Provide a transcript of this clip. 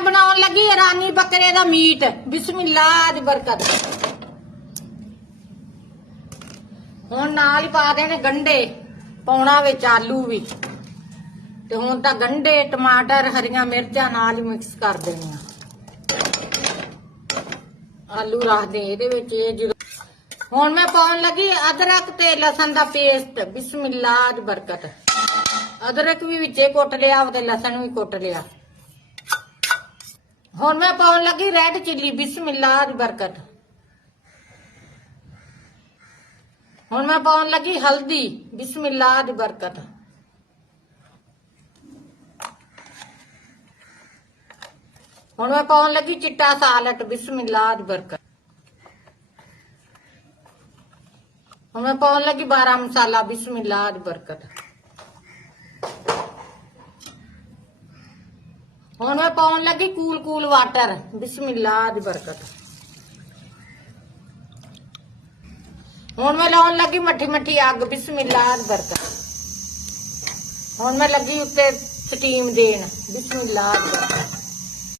ਮੈਂ ਬਣਾਉਣ ਲੱਗੀ ਇਰਾਨੀ ਬੱਕਰੇ ਦਾ ਮੀਟ। ਬਿਸਮਿਲ੍ਲਾਹ ਦੀ ਬਰਕਤ। ਹੁਣ ਨਾਲ ਹੀ ਪਾ ਦੇਣੇ ਗੰਡੇ ਪਾਉਣਾ ਵਿੱਚ ਆਲੂ ਵੀ। ਤੇ ਹੁਣ ਤਾਂ ਗੰਡੇ, ਟਮਾਟਰ, ਹਰੀਆਂ ਮਿਰਚਾਂ ਨਾਲ ਹੀ ਮਿਕਸ ਕਰ ਦੇਣੀਆਂ। ਆਲੂ ਰੱਖ ਦੇ ਇਹਦੇ ਵਿੱਚ, ਇਹ ਜਦੋਂ ਹੁਣ ਮੈਂ ਪਾਉਣ ਲੱਗੀ ਅਦਰਕ ਤੇ ਲਸਣ ਦਾ ਪੇਸਟ ਬਿਸਮਿਲ੍ਲਾਹ ਦੀ ਬਰਕਤ। ਅਦਰਕ ਵੀ ਵਿੱਚੇ ਕੁੱਟ ਲਿਆ ਤੇ ਲਸਣ ਵੀ ਕੁੱਟ ਲਿਆ। ਹੁਣ ਮੈਂ ਪਾਉਣ ਲੱਗੀ ਰੈਡ ਚਿੱਲੀ, ਬਿਸਮਿਲ੍ਲਾਹ ਦੀ ਬਰਕਤ। ਹੁਣ ਮੈਂ ਪਾਉਣ ਲੱਗੀ ਹਲਦੀ, ਬਿਸਮਿਲ੍ਲਾਹ ਦੀ ਬਰਕਤ। ਹੁਣ ਮੈਂ ਪਾਉਣ ਲੱਗੀ ਚਿੱਟਾ ਸਾਲਟ, ਬਿਸਮਿਲ੍ਲਾਹ ਦੀ ਬਰਕਤ। ਹੁਣ ਮੈਂ ਪਾਉਣ ਲੱਗੀ ਬਾਰਾ ਮਸਾਲਾ, ਬਿਸਮਿਲ੍ਲਾਹ ਦੀ ਬਰਕਤ। ਹੁਣ ਮੈਂ ਪਾਉਣ ਲੱਗੀ ਕੂਲ ਕੂਲ ਵਾਟਰ। ਬਿਸਮਿਲ੍ਲਾਹ ਦੀ ਬਰਕਤ। ਹੁਣ ਮੈਂ ਲਾਉਣ ਲੱਗੀ ਮੱਠੀ ਮੱਠੀ ਅੱਗ ਬਿਸਮਿਲ੍ਲਾਹ ਦੀ ਬਰਕਤ। ਹੁਣ ਮੈਂ ਲੱਗੀ ਉੱਤੇ ਸਟੀਮ ਦੇਣ ਬਿਸਮਿਲ੍ਲਾਹ ਦੀ ਬਰਕਤ।